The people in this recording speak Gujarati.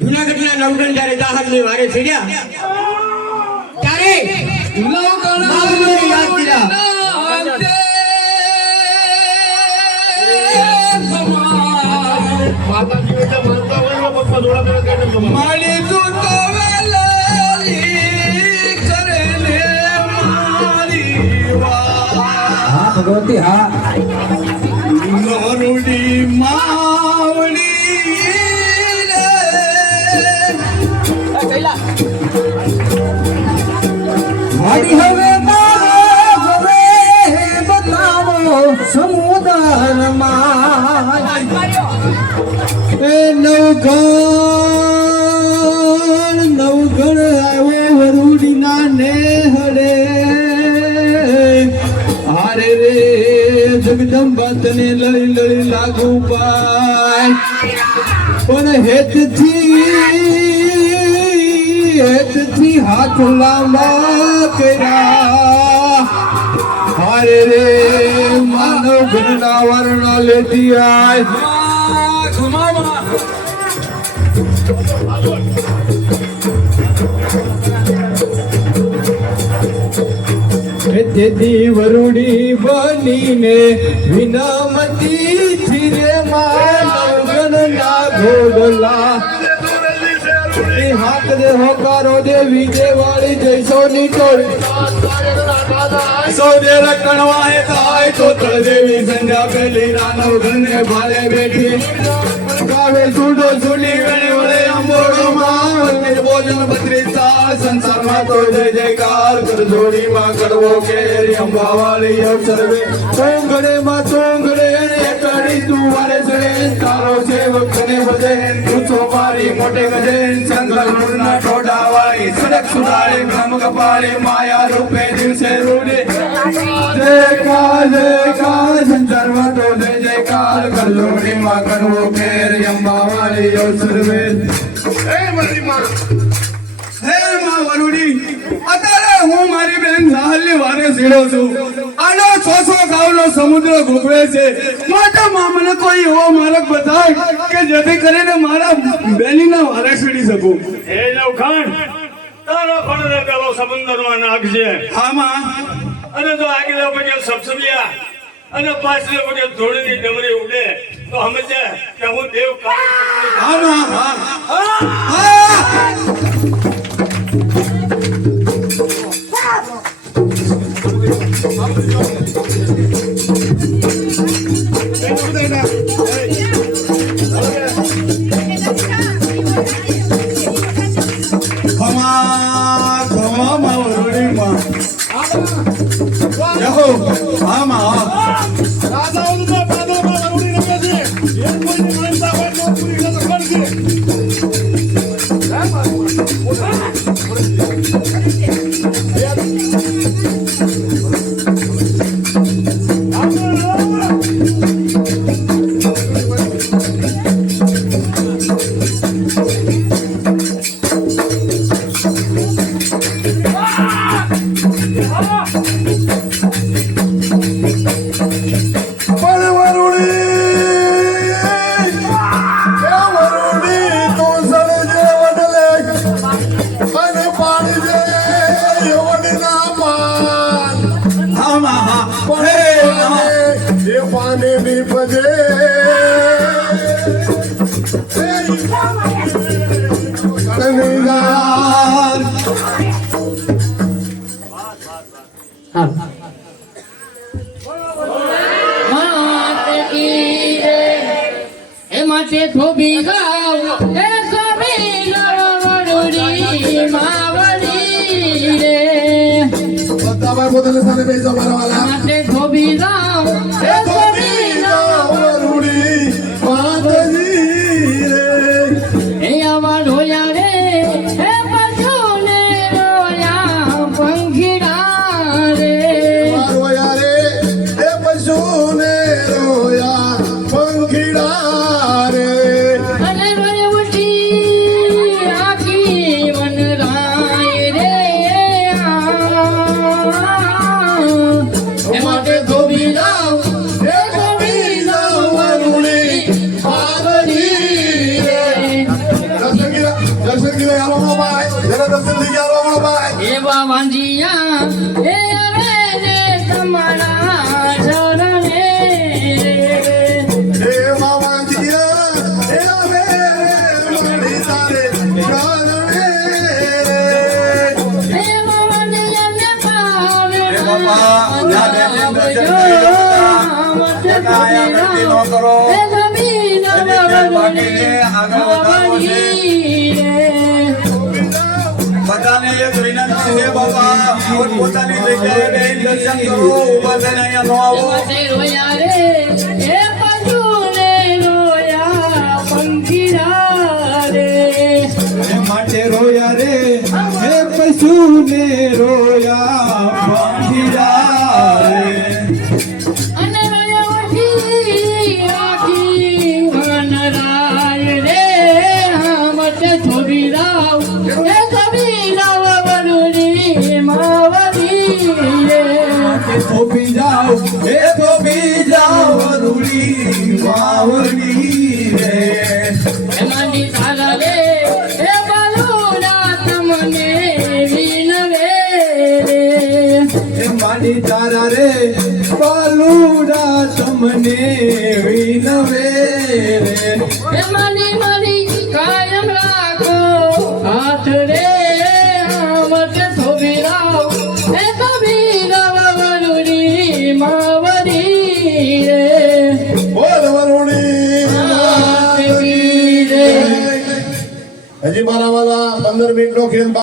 જુનાગઢના નવગણ જ્યારે દાહોદની વારે ચડ્યા ત્યારે માવજીને યાદ કર્યા. તો તું ભગવતી હા. સમુદ્રમાં એ નવઘણ નવઘણ આવ્યો વરુડીના નેહડે હારે રે જગદંબા તને લળી લળી લાગુ પાય. પણ હેતથી હેતથી હાથ લાંબા કર્યા. હારે રે ઘરના લેતી આય. તેથી વરુડી બનીને વિનમતી થી રે માનવગણ ના ઘોડલા હાથ દે હોકારો દેવી દેવાળી ની નીચોડી સોદે રકણવા હે થાય તો તળ દેવી સંધ્યા પેલી રાનો ઘરને ભારે બેઠી. ગાવે સુડો સુલી ગણી વળે અંબોડો અંબોડીમાં ભોજન બત્રી સાળ સંસારમાં તો જય જયકાર. કર જોડી માં કરવો કેરી, અંબાવાળી અવસરવે ચોંગડે માં ચોંગડે એકડી તું વારે ચડે તારો સેવક તને ભજે ઊંચો પારી મોટે ગજે શંકર ગુણના ટોડા વાળી સડક સુધારે બ્રહ્મ કપાળી માયા રૂપે દિવસે રૂડે. જય કાલ સંસારમાં તો જય કાલ કરમાં કરવો કેરી અંબાવાળી અવસરવે હે મારી. માં હે માં વરુડી અત્યારે હું મારી બેન સાહલની વારે સીડો છું. છો છો ગાવનો સમુદ્ર ઘૂઘવે છે. માટે મામને કોઈ એવો માર્ગ બતાય કે જેથી કરીને મારા બેનીના વારે સીડી શકું. એ નવખાન તારા પણ પેલો નાખ છે. હા માં. અને જો આગળ પછી સબસબિયા અને પાછળ પછી ધૂળની ડમરી ઉડે. તો સમજે કે હું દેવ કાળ હા હા. હા. માટે થોભી ગાવ એ સોમી વડુડી માવડી રે બધામાં પોતાની સાથે બેસો મારવાલા માટે થોભી ગાવ એ સોમી વરુડી માતજી રે એ આવા ઢોયા રે એ પશુને રોયા પંખીડા રે રોયા રે એ પશુને રોયા, પંખીડા એવા વાંજિયા. એ આવે ને તમારા શરણે મારી તારે પાવે ના દર્શન કરી. એ જમીન આગળ વધારવો છે. પોત પોતાની જગ્યાએ બેસી દર્શન કરો ઊભા થઈને અહીંયા ન આવો. રોયા રે એ પશુને રોયા પંખીડા રે. માટે રોયા રે હે પશુ ને રોયા. રે પાલુડા તમને વિનવે રે. મને મારી કાયમ રાખો હાથ રે મત થોબીરાવ હે એ થોભી રાવ વરુડી માવડી રે. બોલ માવડી રે. હજી મારા વાલા પંદર મિનિટનો ખેલ